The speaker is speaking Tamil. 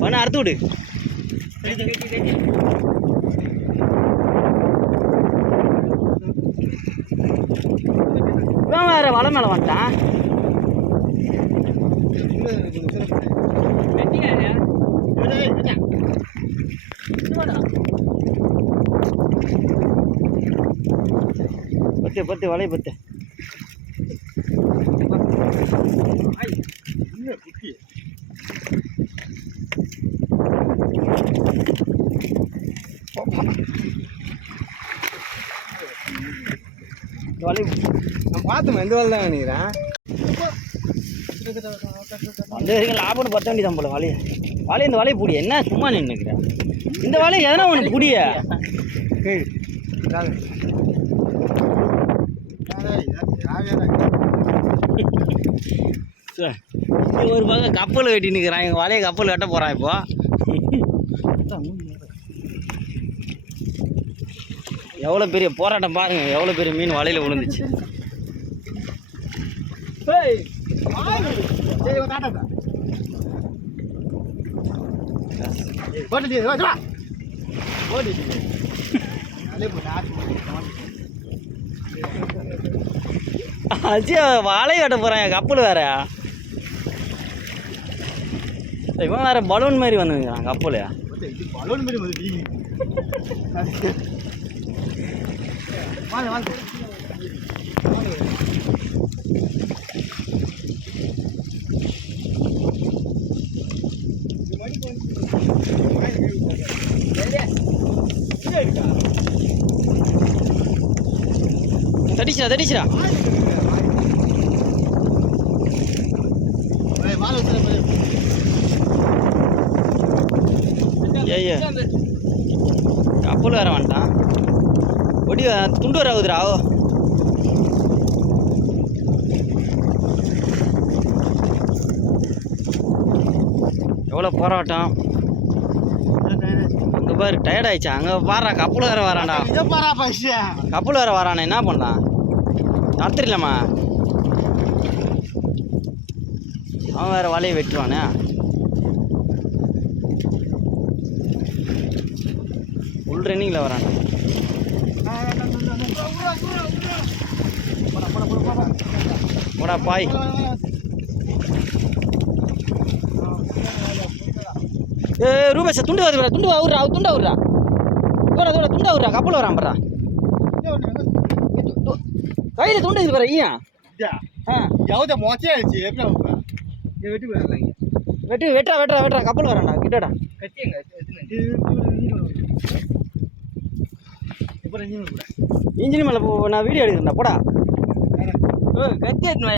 பண்ண அறுத்து விடு. இவன் வேற வலை மேலே வந்துட்டான். பத்து பத்து வலையை பத்து. வலை நான் பார்த்தேன், எந்த வலை தான் நினைக்கிறேன். அந்த வரைக்கும் லாபம்னு பத்த வேண்டியதான் போல. வலையை வலையை இந்த வலையை பிடி. என்ன சும்மா நின்றுக்கிறேன்? இந்த வலையை எதனா ஒன்று பிடிய. ஒரு பக்கம் கப்பல் வெட்டி நிற்கிறான். எங்கள் வலையை கப்பல் வெட்ட போகிறான் இப்போ. எவ்வளோ பெரிய போராட்டம் பாருங்க, எவ்வளோ பெரிய மீன் வலையில் விழுந்துச்சு. அச்சு வாழை வெட்ட போகிறான், கப்பல் வேற. இவன் வேற பலூன் மாதிரி வந்துங்கிறான் கப்பல். பலூன் மாதிரி வந்து தடிச்சுடா தடிச்சுடா. ஐயா கப்பல் வேற வேண்டாம். ஒடி துண்டு வர ஆகுதுரா. எவ்வளோ போராட்டம். அங்கே பாரு டயர்ட் ஆயிடுச்சா. அங்கே பாடுறா கப்பல் வேற வரான்டா. கப்பல் வேற வரானே, என்ன பண்ணலாம்? நடத்துடலாமா? அவன் வேற வலையை வெட்டுவானே. ஃபுல் ரன்னிங்கில் வரான். போடா பாய். ரூபேஷ் துண்டு வருதுடா. துண்டு விட்றா, துண்டா விட்றா. தோட துண்டா விட்றா. கப்பல் வரான் படுறா. கையில் துண்டு இது வர ஐயா. வெட்டு வெட்டுறா வெட்டுறா வெட்டுறா. கப்பல் வரான்டா கிட்டடா. இன்ஜின் மேலே நான் வீடியோ எடுக்கிறேன்டா. போடா கத்தி எடுத்து